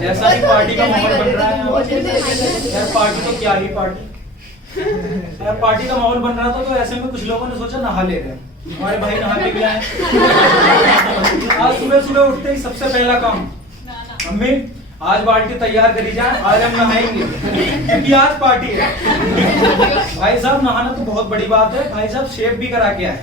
जैसा ही पार्टी का माहौल बन रहा है यार, पार्टी तो क्या ही पार्टी यार, पार्टी का माहौल बन रहा था तो ऐसे में कुछ लोगों ने सोचा नहा ले रहे हैं, हमारे भाई नहा के भी आए। आज सुबह सुबह उठते ही सबसे पहला काम, मम्मी आज बाल्टी तैयार करी जाए, आज हम नहाएंगे क्योंकि आज पार्टी है। भाई साहब नहाना तो बहुत बड़ी बात है, भाई साहब शेव भी करा के आए।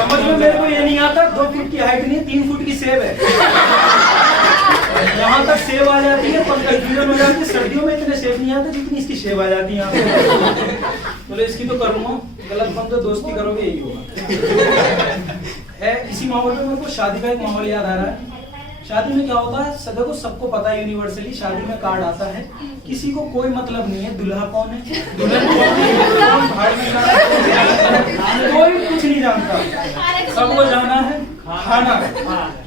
समझ में मेरे को ये नहीं आता, 2 फुट की हाइट नहीं, 3 फुट की सेब है। यहाँ तक सेब आ जाती है, पर कंफ्यूजन हो जाती है। सर्दियों में इतने सेब नहीं आते जितनी इसकी सेब आ जाती है। बोले इसकी तो करूंगा, गलत बंद तो दोस्ती करोगे यही होगा। इसी माहौल में मेरे को शादी का एक माहौल याद आ रहा है। शादी में क्या होता है, सदा को सबको पता है, यूनिवर्सली शादी में कार्ड आता है, किसी को कोई मतलब नहीं है दुल्हा कौन है, दुल्हन कौन है, कौन भाड़ में जा रहा है, कोई कुछ नहीं जानता। सबको जाना है खाना,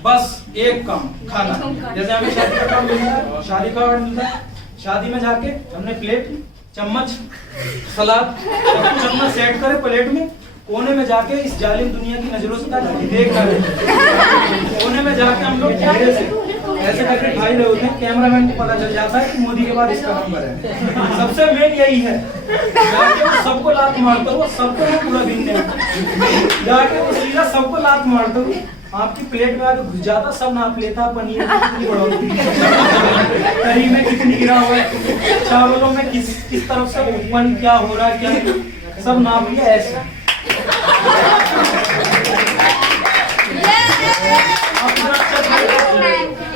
बस एक काम खाना। जैसे हमें शादी का काम मिलता है, शादी का कार्ड मिलता है, शादी में जाके हमने प्लेट, चम्मच, सलाद चम्मच सेट करे प्लेट में, कोने में जाके इस जालिम दुनिया की नजरों से देखना है। कोने में जाके हम लोग धीरे से ऐसे करके खाई रहे होते हैं, कैमरामैन को पता चल जाता है कि मोदी के बाद इसका नंबर है। सबसे मेन यही है, जाके वो सबको लात मारता हूँ, सबको मैं पूरा दिन जाके वो सीधा सबको लात मारता हूँ। आपकी प्लेट में आके घुस जाता, सब नाप लेता, पनीर कितनी बढ़ोतरी, करी में कितनी गिरा हुआ है, चावलों में किस तरफ से ऊपर क्या हो रहा है, क्या सब नाप लिया ऐसे।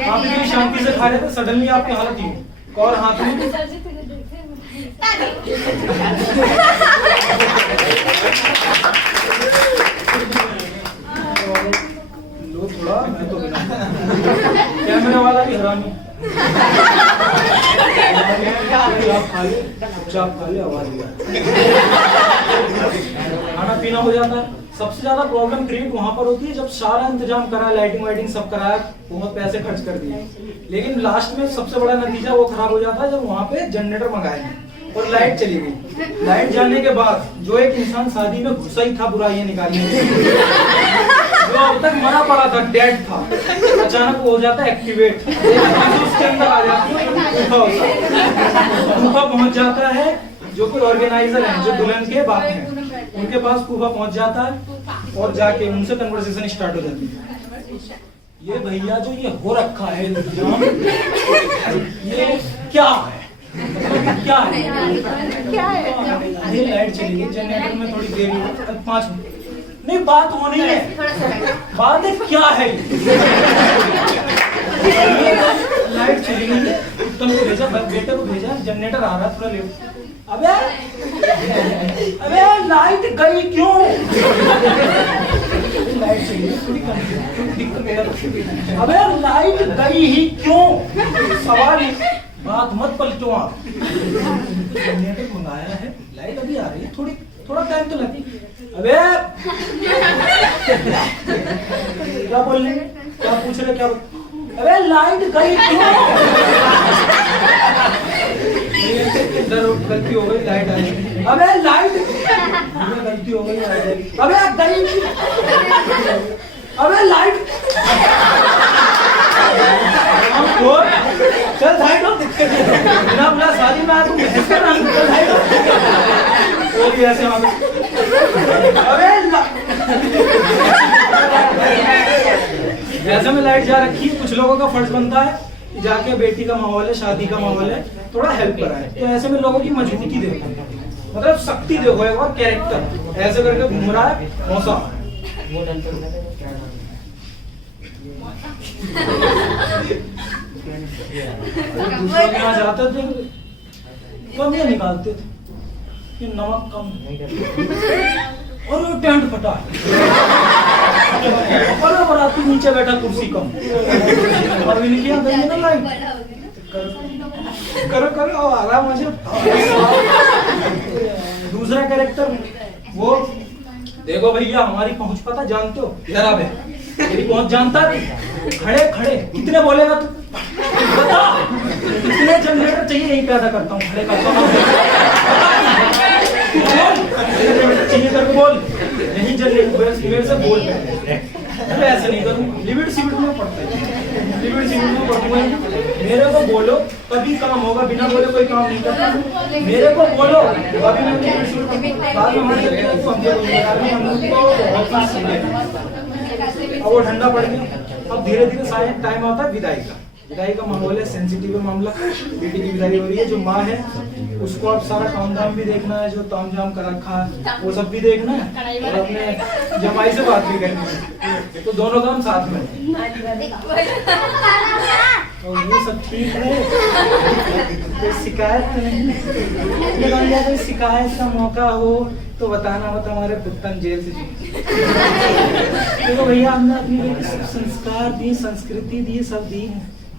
आप इतनी शांति से खा रहे थे, सडनली आपकी हालत ही और हाथ में लो थोड़ा, मैं तो कैमरे वाला भी हरामी। आप खा ले, चुपचाप खा ले, आवाज दिया, खाना पीना हो जाता है। सबसे ज्यादा प्रॉब्लम क्रिएट वहां पर होती है जब सारा इंतजाम करा, लाइटिंग वाइटिंग सब कराया, बहुत पैसे खर्च कर दिए, लेकिन लास्ट में सबसे बड़ा नतीजा वो खराब हो जाता है जब वहां पे जनरेटर मंगाए और लाइट चली गई। लाइट जाने के बाद जो एक इंसान शादी में घुसा ही था बुराइयां निकालने, जो अब तक मरा पड़ा था, डेड था, अचानक वो हो जाता है एक्टिवेट, उसके अंदर आ जाती है फूफा पहुंच जाता है, जो कि ऑर्गेनाइजर है, जो दुल्हन के बाप हैं, उनके पास फूफा पहुंच जाता है और जाके उनसे कन्वर्सेशन स्टार्ट हो जाती है। ये भैया जो ये हो रखा है इंतजाम, ये क्या है, क्या है, लाइट चली गई, जनरेटर में थोड़ी देर 5 मिनट नहीं, बात वो नहीं है, बात है क्या है। लाइट चली गई, उत्तम को भेजा, बेटे को भेजा, जनरेटर आ रहा थोड़ा लेट। अबे लाइट गई क्यों? लाइट चली थोड़ी दिक्कत। अबे लाइट गई ही क्यों? सवाल, बात मत पलटो आप। जनरेटर मंगाया है, लाइट अभी आ रही है, थोड़ा टाइम तो लगती। अबे क्या बोल रहे, क्या पूछ रहे, क्या अबे लाइट गई क्यों? गलती हो गई, लाइट आई। अबे लाइट, गलती हो गई, अबे गई, अबे लाइट, चल भाई तो बिना बुला शादी में आया तू बहस कर रहा है, चल भाई वो भी ऐसे अबे ऐसे में लाइट जा रखी है। कुछ लोगों का फर्ज बनता है कि जाके बेटी का माहौल है, शादी का माहौल है, थोड़ा हेल्प कराए। तो ऐसे में लोगों की मजबूती देखो, मतलब शक्ति देखो, एक और कैरेक्टर ऐसे करके घूम रहा है, मौसा दूसरों के यहाँ जाते थे, कमियां निकालते थे कि नमक कम और वो टेंट फटा है, और बराती नीचे बैठा कुर्सी कम, और इनके यहाँ गई ना लाइट, करो करो आराम मुझे। दूसरा कैरेक्टर वो देखो भैया, हमारी पहुंच पता जानते हो, जरा बे मेरी पहुंच जानता है, खड़े खड़े कितने बोलेगा तू, बता कितने जनरेटर चाहिए, यही पैदा करता हूँ, खड़े करता हूँ, चाहिए तेरे को बोल, यही जनरेटर से बोल। अरे ऐसे नहीं करूँ, लिमिट सीमिट में पड़ता है, लिमिट सीमिट में पड़ूंगा। मेरे को बोलो तभी काम होगा, बिना बोले कोई काम नहीं करता। मेरे को बोलो अभी मैं लिमिट सीमिट बाद में हमारे चलते तो अब वो ठंडा पड़ गया। अब धीरे धीरे शायद टाइम आता है विदाई का। विदाई का माहौल है, सेंसिटिव मामला, बेटी की विदाई हो रही है। जो माँ है उसको अब सारा काम धाम भी देखना है, जो ताम झाम कर रखा है वो सब भी देखना है, और अपने जमाई से बात भी करनी है, तो दोनों काम साथ में। और ये सब ठीक है, कोई शिकायत तो नहीं? कोई शिकायत का मौका हो तो बताना, मत हमारे पुत्तन जेल से देखो भैया, हमने अपनी बेटी सब संस्कार दिए, संस्कृति दी, सब दी,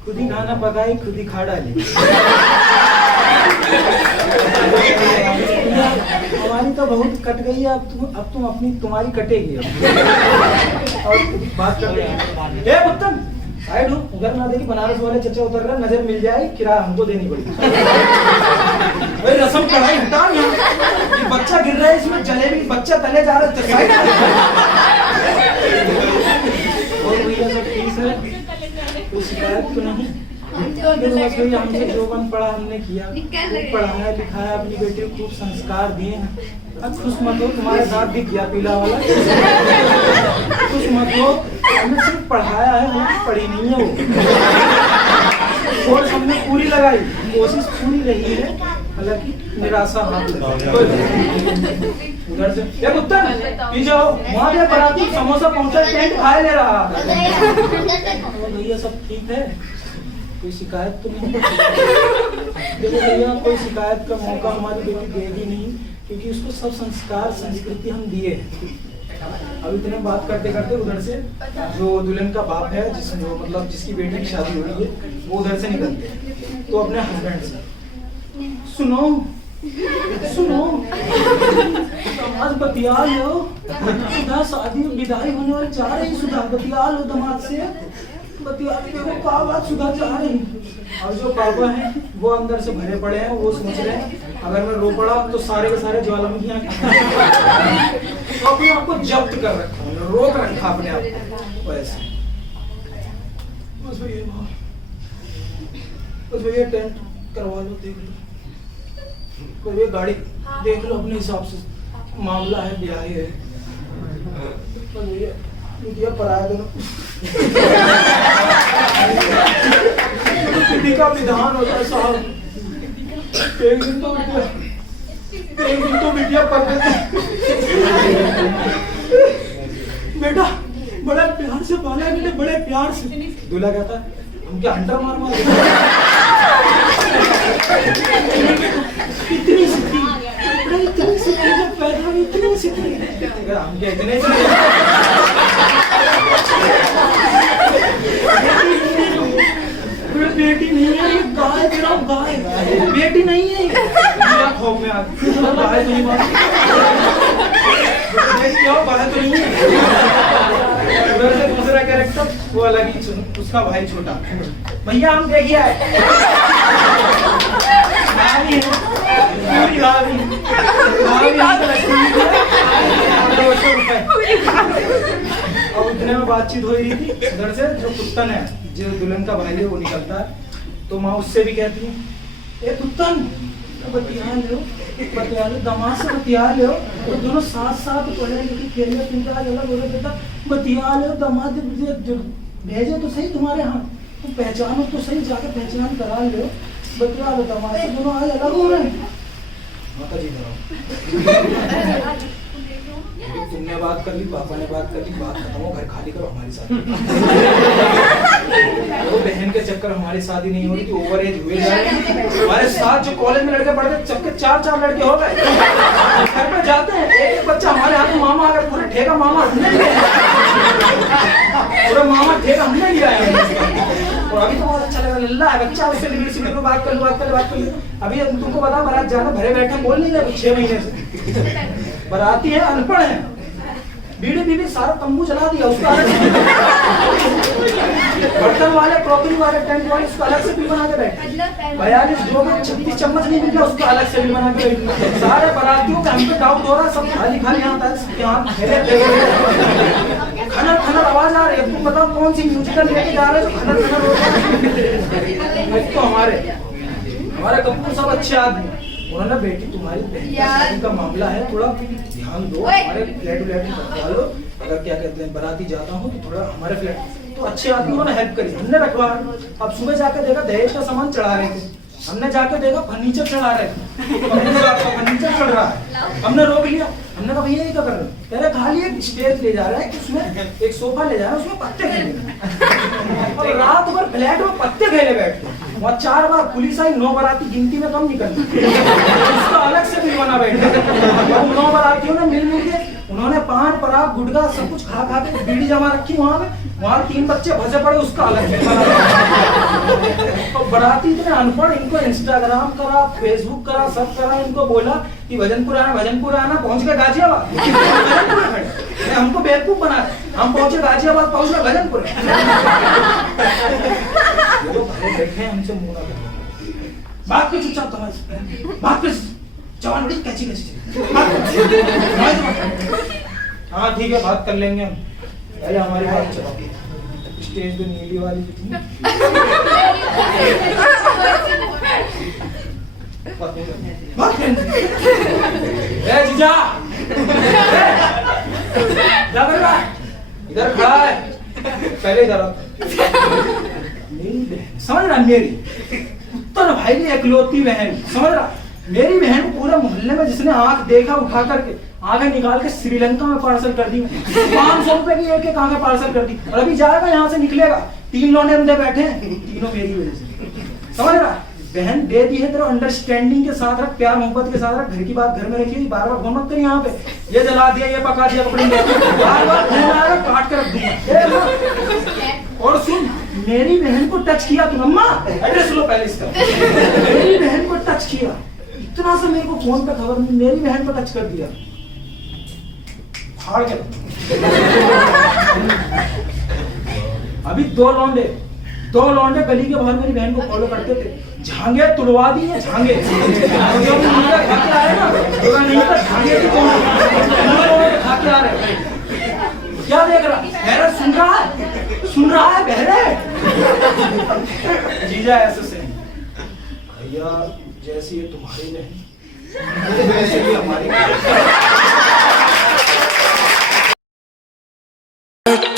खुद ही खाना पकाई, खुद ही खा डाली। हमारी तो बहुत कट गई है, अब तुम अपनी तुम्हारी कटेगी अब। और बात करते हैं पुत्तन साइड हो, उधर ना देखी, बनारस वाले चचा उतर रहे, नजर मिल जाए, किराया हमको देनी पड़ेगी। भाई रस्म कढ़ाई हटा यहाँ, ये बच्चा गिर रहा है, इसमें जलेबी बच्चा तले जा रहा है, और भैया सब ठीक है, कोई शिकायत तो नहीं? हमसे जो बन पढ़ा हमने किया, पढ़ाया लिखाया, अपनी बेटी को खूब संस्कार दिए हैं। अब खुश मत हो, तुम्हारे साथ भी किया पीला वाला, खुश मत हो, हमने सिर्फ पढ़ाया है, वो पढ़ी नहीं है वो, और हमने पूरी लगाई, कोशिश पूरी रही है, हालांकि निराशा हाथ उधर से। ये कुत्ता पीछे हो, वहाँ पे बराती समोसा पहुँचा, टेंट खाए ले रहा। भैया सब ठीक है, कोई शिकायत तो नहीं? देखो भैया, कोई शिकायत का मौका हमारी बेटी देगी नहीं, क्योंकि उसको सब संस्कार संस्कृति हम दिए। अब इतने बात करते करते उधर से जो दुल्हन का बाप है, मतलब जिसकी बेटी की शादी हो रही है, वो उधर से निकलते, तो अपने हस्बैंड से सुनो सुनो, आज बतिया लो, सुधा शादी विदाई होने वाली जा रही, सुधा बतिया लो दमाद से, देखो बात सुधा जा रही। और जो पापा हैं वो अंदर से भरे पड़े हैं, वो सोच रहे हैं अगर मैं रो पड़ा तो सारे के सारे ज्वालामुखियां तो अपने आप को जब्त कर रखा, रोक रखा अपने आप को वैसे। बस भैया टेंट करवा लो, देख लो, कोई गाड़ी देख लो अपने हिसाब से, मामला है, ब्याह है। बस भैया बिटिया पराया दोनों पीढ़ी का विधान होता है साहब, एक दिन तो बिटिया पढ़ बेटा बड़ा प्यार से पाला है मैंने, बड़े प्यार से। दूल्हा कहता हम क्या हंटर मार मार इतनी सीखी, इतनी सीखी, जब पैदा हुई इतनी सीखी, हम क्या इतने बेटी नहीं है, ये गाय तेरा, गाय बेटी नहीं है, खौफ में आ गाय तो नहीं मार, क्या गाय तो नहीं है। उधर से दूसरा कैरेक्टर वो अलग ही, उसका भाई छोटा, भैया हम देखिए आए और उतने में बातचीत हो रही थी। उधर से जो कुत्तन है, जो दुल्हन का भाई है, वो निकलता है, तो माँ उससे भी कहती है, ए कुत्तन बतिया लो, दामाद से बतिया लो, तो दोनों साथ साथ पढ़े लिखे खेले, तुमका अलग बोले बेटा बतिया लो, दामाद भेजे तो सही तुम्हारे यहाँ, तुम पहचानो तो सही, जाके पहचान करा लो, बतिया लो दामाद से, दोनों आज अलग हो रहे हैं। माता जी तुमने बात कर ली, पापा ने बात कर ली, बात खत्म हो, घर खाली करो, हमारी शादी। वो बहन के चक्कर हमारी शादी नहीं हो रही थी, ओवर एज हुए जा रहे हैं। हमारे साथ जो कॉलेज में लड़के पढ़ते चक्कर 4-4 लड़के हो गए, घर पे जाते हैं, एक बच्चा हमारे हाथ में, मामा अगर पूरा ठेका मामा हमने लिया, पूरा मामा ठेका हमने लिया है। और अभी तो बहुत अच्छा लगा, लल्ला है बच्चा, उससे लिमिट से बात कर लो। अभी तुमको बता, बारात जाना भरे बैठे बोल नहीं रहे 6 महीने से, बराती है, अनपढ़ है, बीड़ी बीवी सारा तंबू जला दिया, उसका अलग से बर्तन वाले, क्रॉकरी वाले, टेंट वाले, उसका अलग से भी बना के बैठे, 42 जो 36 चम्मच नहीं मिल गया, उसका अलग से भी बना के बैठे। सारे बरातियों का हम पे डाउट हो रहा है, सब खाली खाली यहाँ आता है, खनन आवाज तुम बताओ कौन सी म्यूजिकल लेके जा रहे हो जो खनन खनन हो रहा है? तो हमारे कपूर सब अच्छे आदमी, उन्होंने बेटी तुम्हारी बहन का शादी का मामला है, थोड़ा ध्यान दो, हमारे फ्लैट रखवा लो, अगर क्या कहते हैं बाराती जाता हूँ तो थोड़ा हमारे फ्लैट, तो अच्छे आदमी उन्होंने हेल्प करी, हमने रखवा। अब सुबह जाकर देखा दहेज का सामान चढ़ा रहे थे, हमने जाके देखा फर्नीचर चढ़ा रहे थे, फर्नीचर चढ़ रहा है, हमने रोक लिया, हमने कहा भैया ये क्या कर रहे हो? कह रहे खाली एक स्टेज ले जा रहा है, उसमें एक सोफा ले जा रहा है, उसमें पत्ते खेले और रात भर फ्लैट में पत्ते खेले बैठ के, वहाँ 4 बार पुलिस आई, 9 बाराती गिनती में कम निकल उसका अलग से बिल बना बैठे। 9 बारातियों ने मिल के उन्होंने पान पराग गुटखा सब कुछ खा खा के बीड़ी जमा रखी वहाँ पे, वहाँ 3 बच्चे फंसे पड़े, उसका अलग बिल बना। और बाराती इतने अनपढ़, इनको इंस्टाग्राम करा, फेसबुक करा, सब करा, इनको बोला कि भजनपुर आना, पहुंच गए गाजियाबाद, हमको बेवकूफ बना, हम पहुंचे गाजियाबाद, पहुंच गए भजनपुर। बैठे हमसे मुंह बात पे चुपचाप समझ, बात पे जवान बड़ी कैची हाँ ठीक है बात कर लेंगे हम, पहले हमारी बात चलाओ। स्टेज पे नीली वाली जो थी बात जीजा क्या कर रहा है? इधर खड़ा है, पहले इधर मेरी बहन, समझ रहा मेरी उत्तर भाई की एकलौती बहन, समझ रहा मेरी बहन को पूरे मोहल्ले में जिसने आंख देखा उठा करके आगे निकाल के श्रीलंका में पार्सल कर दी, 500 रुपए की एक आगे पार्सल कर दी, और अभी जाएगा यहाँ से निकलेगा, 3 लौंडे अंदर बैठे हैं, तीनों मेरी वजह से, समझ रहा बहन दे दी है तेरा, अंडरस्टैंडिंग के साथ रख, प्यार मोहब्बत के साथ रख, घर की बात घर में रखिए, बार बार फोन मत करिए यहाँ पे, ये जला दिया ये पका दिया कपड़े बार बार फोन आएगा काट कर रख दूंगा। और सुन मेरी बहन को टच किया तू, अम्मा एड्रेस लो पहले इसका, मेरी बहन को टच किया, इतना सा मेरे को फोन पे खबर नहीं, मेरी बहन को टच कर दिया, फाड़ के अभी 2 लौंडे गली के बाहर मेरी बहन को फॉलो करते थे, झांगे तुड़वा दी है, झांगे खा के आ रहे ना, नहीं तो झांगे की कौन खा के आ रहे, क्या देख रहा बहरे, सुन रहा है बहरे। जीजा ऐसे से भैया जैसी ये तुम्हारी बहन वैसे ही हमारी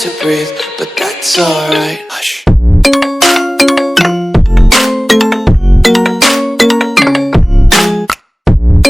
to breathe, but that's alright. Hush.